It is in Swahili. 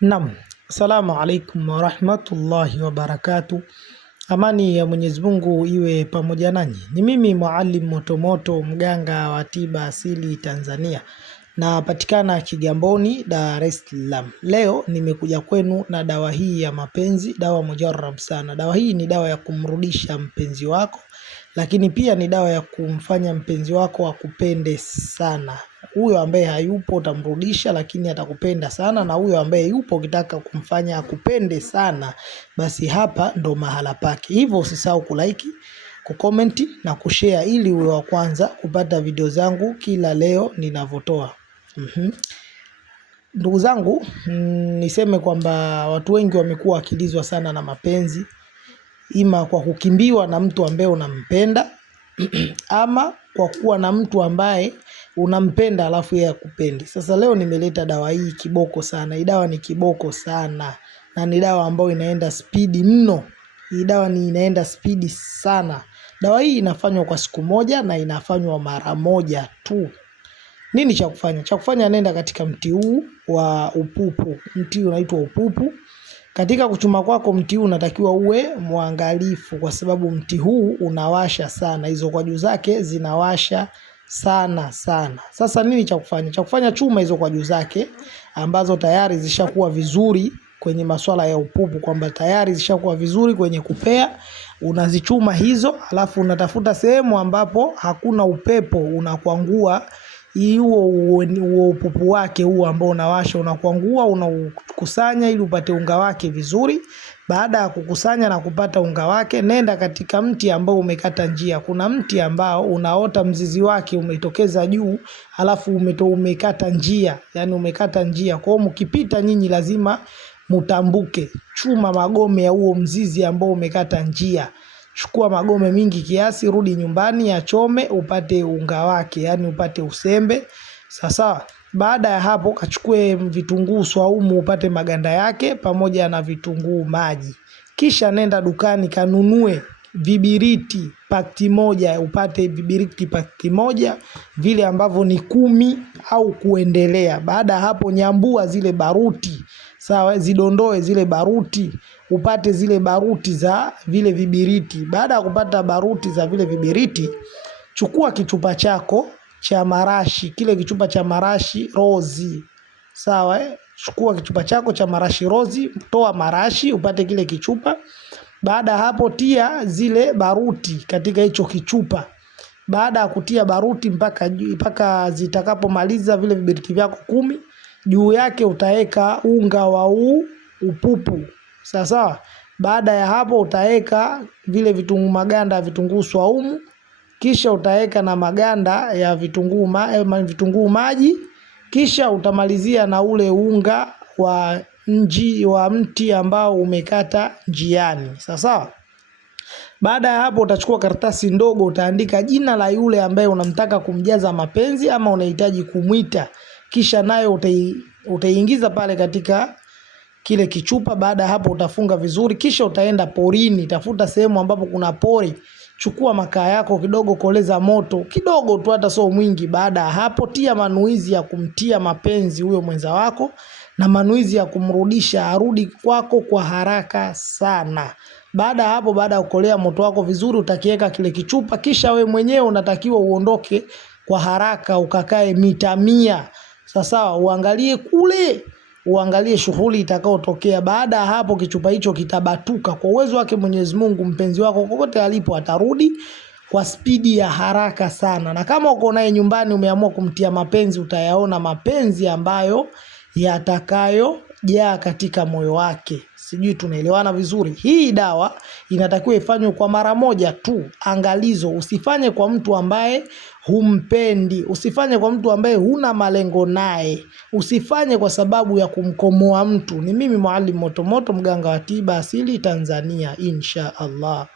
Naam, assalamu alaikum warahmatullahi wabarakatuh. Amani ya Mwenyezi Mungu iwe pamoja nanyi. Ni mimi Muallim Motomoto, mganga wa tiba asili Tanzania. Napatikana Kigamboni, Dar es Salaam. Leo nimekuja kwenu na dawa hii ya mapenzi, dawa mujarrab sana. Dawa hii ni dawa ya kumrudisha mpenzi wako, lakini pia ni dawa ya kumfanya mpenzi wako akupende sana. Huyo ambaye hayupo utamrudisha, lakini atakupenda sana, na huyo ambaye yupo ukitaka kumfanya akupende sana, basi hapa ndo mahala pake. Hivyo usisahau kulike, kucomment na kushare ili uwe wa kwanza kupata video zangu kila leo ninavyotoa. Ndugu zangu, niseme kwamba watu wengi wamekuwa wakilizwa sana na mapenzi, ima kwa kukimbiwa na mtu ambaye unampenda ama kwa kuwa na mtu ambaye unampenda alafu yeye hakupendi. Sasa leo nimeleta dawa hii kiboko sana. Hii dawa ni kiboko sana, na ni dawa ambayo inaenda spidi mno. Hii dawa ni inaenda spidi sana. Dawa hii inafanywa kwa siku moja na inafanywa mara moja tu. Nini cha kufanya? Cha kufanya, nenda katika mti huu wa upupu. Mti unaitwa upupu. Katika kuchuma kwako mti huu unatakiwa uwe mwangalifu, kwa sababu mti huu unawasha sana. Hizo kwaju zake zinawasha sana sana. Sasa nini cha kufanya? Cha kufanya, chuma hizo kwaju zake ambazo tayari zishakuwa vizuri kwenye masuala ya upupu, kwamba tayari zishakuwa vizuri kwenye kupea. Unazichuma hizo, alafu unatafuta sehemu ambapo hakuna upepo unakwangua huo upupu wake huo ambao unawasha, unakwangua, unakusanya ili upate unga wake vizuri. Baada ya kukusanya na kupata unga wake, nenda katika mti ambao umekata njia. Kuna mti ambao unaota mzizi wake umetokeza juu, alafu umekata njia, yani umekata njia. Kwa hiyo mkipita nyinyi lazima mutambuke. Chuma magome ya huo mzizi ambao umekata njia. Chukua magome mingi kiasi, rudi nyumbani, achome upate unga wake, yani upate usembe. Sasa baada ya hapo kachukue vitunguu swaumu upate maganda yake pamoja na vitunguu maji. Kisha nenda dukani kanunue vibiriti pakti moja, upate vibiriti pakti moja vile ambavyo ni 10 au kuendelea. Baada ya hapo nyambua zile baruti, sawa, zidondoe zile baruti, upate zile baruti za vile vibiriti. Baada ya kupata baruti za vile vibiriti, chukua kichupa chako cha marashi, kile kichupa cha marashi rozi, sawa. Chukua kichupa chako cha marashi rozi, toa marashi upate kile kichupa. Baada hapo tia zile baruti katika hicho kichupa. Baada ya kutia baruti mpaka zitakapomaliza vile vibiriti vyako 10, juu yake utaweka unga wa upupu, sawa. Baada ya hapo utaweka vile vitunguu maganda ya vitunguu swaumu, kisha utaweka na maganda ya vitunguu maji, kisha utamalizia na ule unga wa mti ambao umekata njiani, sawa. Baada ya hapo utachukua karatasi ndogo, utaandika jina la yule ambaye unamtaka kumjaza mapenzi ama unahitaji kumwita, kisha nayo utaingiza pale katika kile kichupa. Baada hapo utafunga vizuri, kisha utaenda porini, tafuta sehemu ambapo kuna pori. Chukua makaa yako kidogo, koleza moto kidogo tu, hata sio mwingi. Baada hapo tia manuizi ya kumtia mapenzi huyo mwenza wako, na manuizi ya kumrudisha arudi kwako kwa haraka sana. Baada hapo, baada ya kukolea moto wako vizuri, utakiweka kile kichupa, kisha we mwenyewe unatakiwa uondoke kwa haraka, ukakae mita 100. Sasa uangalie kule, uangalie shughuli itakayotokea. Baada ya hapo kichupa hicho kitabatuka. Kwa uwezo wake Mwenyezi Mungu, mpenzi wako kokote alipo atarudi kwa spidi ya haraka sana. Na kama uko naye nyumbani umeamua kumtia mapenzi, utayaona mapenzi ambayo yatakayojaa katika moyo wake. Sijui tunaelewana vizuri. Hii dawa inatakiwa ifanywe kwa mara moja tu. Angalizo, usifanye kwa mtu ambaye humpendi, usifanye kwa mtu ambaye huna malengo naye, usifanye kwa sababu ya kumkomoa mtu. Ni mimi Muallim Motomoto, mganga wa tiba asili Tanzania, insha Allah.